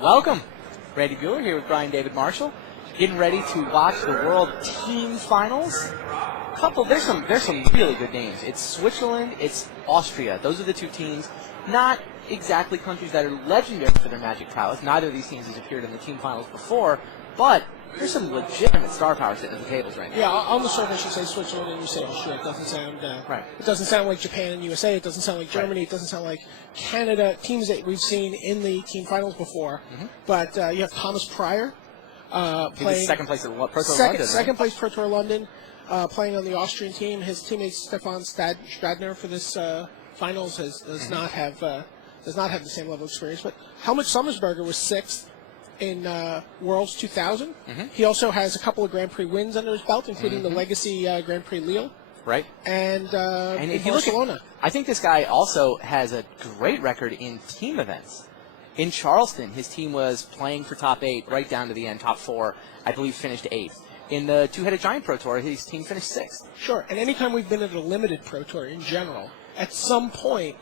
Welcome. Randy Bueller here with Brian David Marshall, getting ready to watch the World Team Finals. There's some really good names. It's Switzerland, it's Austria. Those are the two teams. Not exactly countries that are legendary for their magic prowess. Neither of these teams has appeared in the team finals before, but there's some legitimate star power sitting at the tables right now. Yeah, on the surface you say Switzerland and you say Austria. It doesn't sound right. It doesn't sound like Japan and USA. It doesn't sound like Germany. Right. It doesn't sound like Canada. Teams that we've seen in the team finals before. Mm-hmm. But you have Thomas Pryor playing second place at Pro Tour London. Second place Pro Tour London, playing on the Austrian team. His teammate Stefan Stadner for this finals does not have the same level of experience. But Helmut Sommersberger was sixth in Worlds 2000. Mm-hmm. He also has a couple of Grand Prix wins under his belt, including the Legacy Grand Prix Lille. Right. And if you Barcelona. Look I think this guy also has a great record in team events. In Charleston, his team was playing for top 8 right down to the end, top 4. I believe finished 8th. In the Two-Headed Giant Pro Tour, his team finished 6th. Sure. And anytime we've been at a limited Pro Tour in general, at some point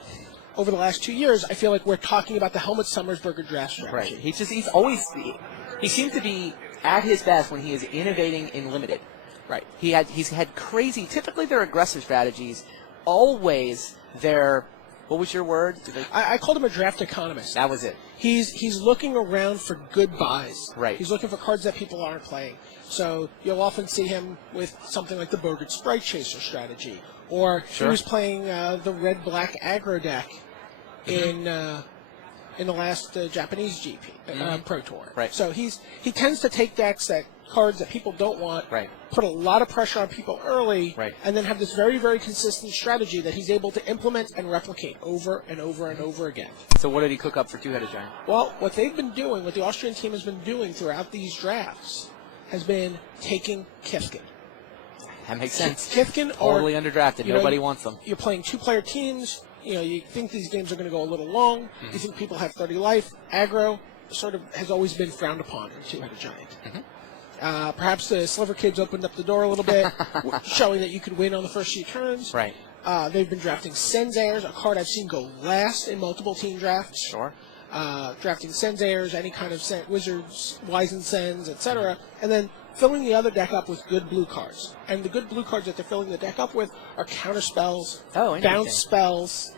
over the last 2 years, I feel like we're talking about the Helmut Sommersberger draft strategy. Right. He seems to be at his best when he is innovating in limited. Right. He's had crazy, typically they're aggressive strategies. Always they're, what was your word? I called him a draft economist. That was it. He's looking around for good buys. Right. He's looking for cards that people aren't playing. So you'll often see him with something like the Bogart Sprite Chaser strategy. Or he was playing the red-black aggro deck in the last Japanese GP Pro Tour. Right. So he tends to take decks cards that people don't want, put a lot of pressure on people early, and then have this very, very consistent strategy that he's able to implement and replicate over and over and over again. So what did he cook up for Two-Headed Giant? Well, what the Austrian team has been doing throughout these drafts has been taking Kifkin. That makes sense. Kifkin totally underdrafted. Nobody wants them. You're playing two-player teams. You think these games are going to go a little long. Mm-hmm. You think people have 30 life. Aggro sort of has always been frowned upon in Two-Headed Giant. Mm-hmm. Perhaps the Sliver Kids opened up the door a little bit, showing that you could win on the first few turns. Right. They've been drafting Senzairs, a card I've seen go last in multiple team drafts. Sure. Drafting Senzairs, any kind of Wizards, Wizen Sens, etc. And then filling the other deck up with good blue cards. And the good blue cards that they're filling the deck up with are counter spells, bounce spells.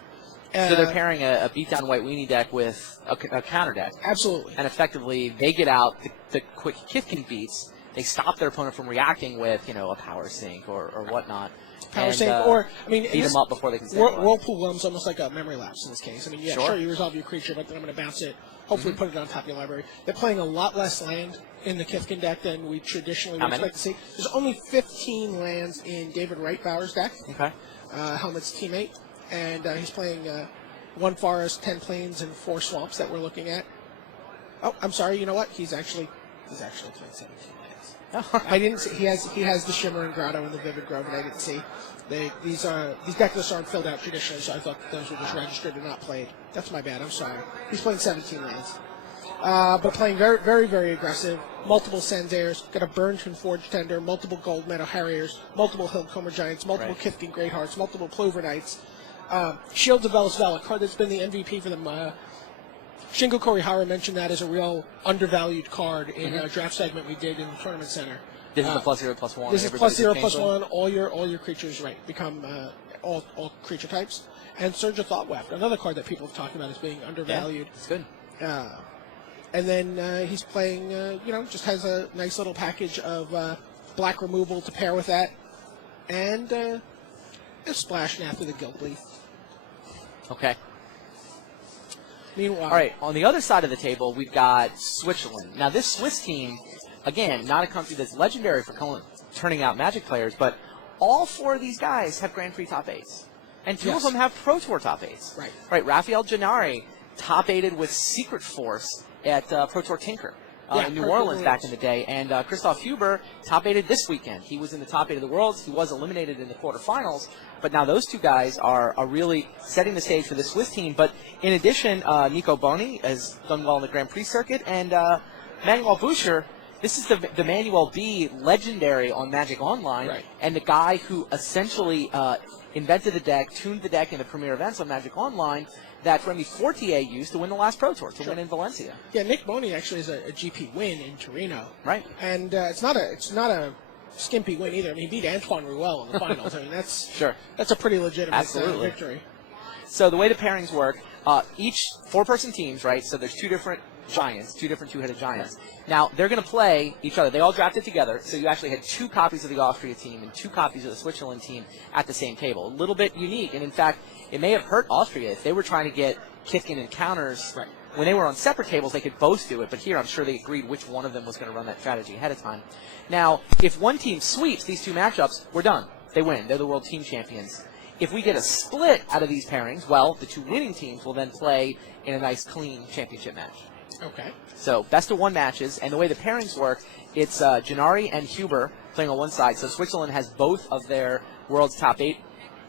So they're pairing a beat-down white weenie deck with a counter deck. Absolutely. And effectively, they get out the quick Kifkin beats. They stop their opponent from reacting with, a power sink or whatnot. Power sink, beat them up before they can stay Whirlpool Whelm's almost like a memory lapse in this case. Sure, you resolve your creature, but then I'm going to bounce it, hopefully put it on top of your library. They're playing a lot less land in the Kifkin deck than we traditionally would expect to see. There's only 15 lands in David Reitbauer's deck, Helmut's teammate, and he's playing 1 forest, 10 plains, and 4 swamps that we're looking at. Oh, I'm sorry. You know what? He's actually playing 17 lands. I didn't see. He has the Shimmer and Grotto and the Vivid Grove, and I didn't see. These deck lists aren't filled out traditionally, so I thought those were just registered and not played. That's my bad. I'm sorry. He's playing 17 lands. But playing very, very, very aggressive. Multiple Senzairs, got a Burnton Forge Tender, multiple Gold Meadow Harriers, multiple Hillcomer Giants, multiple Kifkin Greathearts, multiple Plover Knights. Shields of Velasvel, a card that's been the MVP for them. Shingo Korihara mentioned that as a real undervalued card in a draft segment we did in the Tournament Center. This is the +0/+1. This is +0/+1. All your creatures become all creature types. And Surge of Thoughtweft, another card that people have talked about as being undervalued. Yeah, it's good. And then he's playing, just has a nice little package of black removal to pair with that, and a Splash after the Guild Leaf. Okay. Meanwhile, all right, on the other side of the table, we've got Switzerland. Now, this Swiss team, again, not a country that's legendary for turning out Magic players, but all 4 of these guys have Grand Prix top 8s. And 2 of them have Pro Tour top 8s. Right. Rafael Gennari top 8'd with Secret Force at Pro Tour Tinker in New Orleans back in the day. And Christoph Huber top 8'd this weekend. He was in the top 8 of the Worlds. He was eliminated in the quarterfinals. But now those 2 guys are really setting the stage for the Swiss team. But in addition, Nico Boni has done well in the Grand Prix circuit. And Manuel Bucher, This is the Manuel B legendary on Magic Online, and the guy who essentially invented the deck, tuned the deck in the premier events on Magic Online that Remy Fortier used to win the last Pro Tour, to win in Valencia. Yeah, Nick Boney actually is a GP win in Torino. Right. And it's not a skimpy win either. I mean, he beat Antoine Ruel in the finals. I mean, that's a pretty legitimate victory. So the way the pairings work, each 4-person teams, right? So there's 2 different giants, 2 different 2-headed giants. Now, they're going to play each other. They all drafted together, so you actually had 2 copies of the Austria team and 2 copies of the Switzerland team at the same table. A little bit unique, and in fact, it may have hurt Austria if they were trying to get Kifkin and counters. Right. When they were on separate tables, they could both do it, but here I'm sure they agreed which one of them was going to run that strategy ahead of time. Now, if one team sweeps these 2 matchups, we're done. They win. They're the world team champions. If we get a split out of these pairings, well, the 2 winning teams will then play in a nice, clean championship match. Okay. So best of 1 matches, and the way the pairings work, it's Gennari and Huber playing on one side. So Switzerland has both of their world's top 8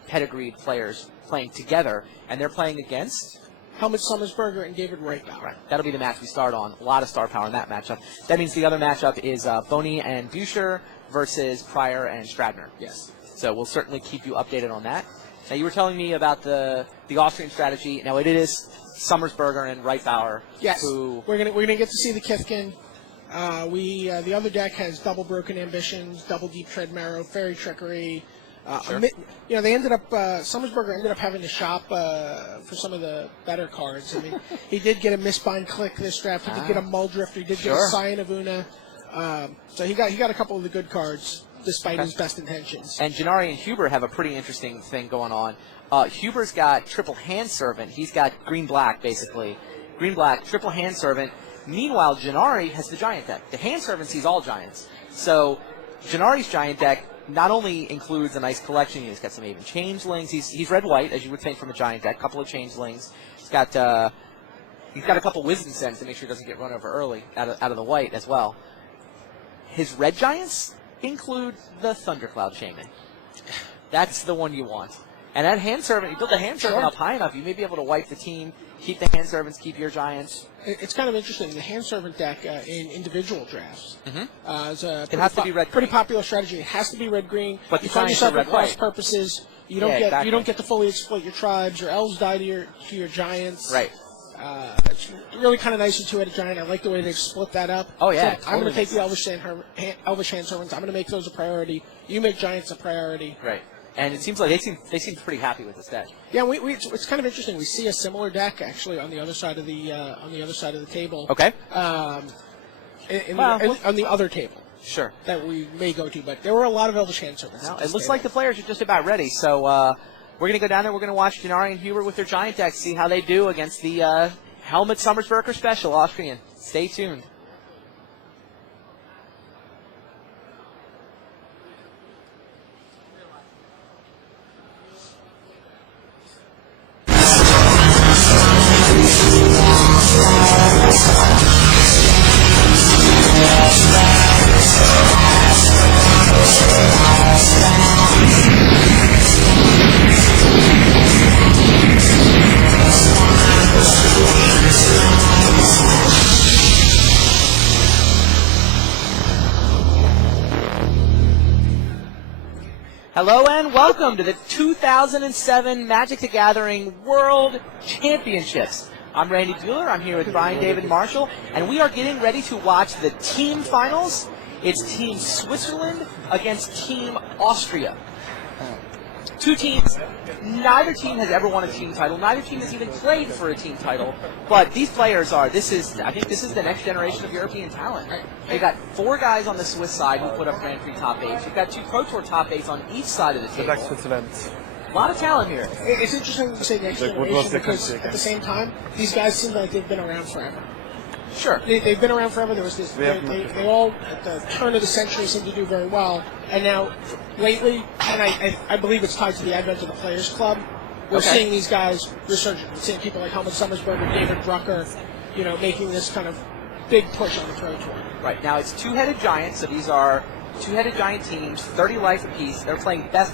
pedigreed players playing together, and they're playing against Helmut Sommersberger and David Reitbauer. Right. That'll be the match we start on. A lot of star power in that matchup. That means the other matchup is Boney and Buescher versus Pryor and Stradner. Yes. So we'll certainly keep you updated on that. Now, you were telling me about the Austrian strategy. Now, it is Sommersberger and Reitbauer. Yes. Who we're gonna get to see the Kifkin. The other deck has double Broken Ambitions, double Deep Tread Marrow, Fairy Trickery. They ended up Sommersberger ended up having to shop for some of the better cards. I mean, he did get a Mistbind Click this draft. He did get a Muldrifter. He did get a Scion of Una. So he got a couple of the good cards despite his best intentions. And Gennari and Huber have a pretty interesting thing going on. Huber's got triple Hand Servant. He's got green-black, basically. Green-black, triple Hand Servant. Meanwhile, Gennari has the Giant deck. The Hand Servant sees all Giants. So Gennari's Giant deck not only includes a nice collection, he's got some even Changelings. He's red-white, as you would think from a Giant deck. A couple of Changelings. He's got a couple Wisdom Cents to make sure he doesn't get run over early out of the white as well. His red Giants include the Thundercloud Shaman. That's the one you want. And that Hand Servant, you build the Hand Servant up high enough, you may be able to wipe the team, keep the Hand Servants, keep your Giants. It's kind of interesting. The Hand Servant deck in individual drafts is a pretty popular strategy. It has to be red-green. But you find yourself at cross white purposes. You don't get to fully exploit your tribes. Your elves die to your Giants. Right. It's really kind of nice in 2-headed Giant. I like the way they've split that up. Oh, yeah. So I'm going to take the Elvish Hand Servants. I'm going to make those a priority. You make Giants a priority. Right. And it seems like they seem pretty happy with this deck. Yeah, it's kind of interesting. We see a similar deck actually on the other side of the table. Okay. On the other table. Sure. That we may go to, but there were a lot of Elvish Hand Servants. Well, it looks like the players are just about ready. So we're going to go down there. We're going to watch Gennari and Huber with their Giant decks, see how they do against the Helmut Sommersberger Special Austrian. Stay tuned. Hello and welcome to the 2007 Magic the Gathering World Championships. I'm Randy Buehler. I'm here with Brian David Marshall, and we are getting ready to watch the team finals. It's Team Switzerland against Team Austria. 2 teams. Neither team has ever won a team title. Neither team has even played for a team title. But these players I think this is the next generation of European talent. They've got 4 guys on the Swiss side who put up Grand Prix top 8s. You've got 2 Pro Tour top 8s on each side of the table. A lot of talent here. It's interesting to say next generation because at the same time, these guys seem like they've been around forever. Sure. They've been around forever. There was this. They all, at the turn of the century, seemed to do very well. And now, lately, and I believe it's tied to the advent of the Players Club, we're seeing these guys resurgent. We're seeing people like Helmut Sommersberger, David Drucker, making this kind of big push on the Pro Tour. Right. Now, it's 2-headed Giants, so these are 2-headed Giant teams, 30 life apiece. They're playing best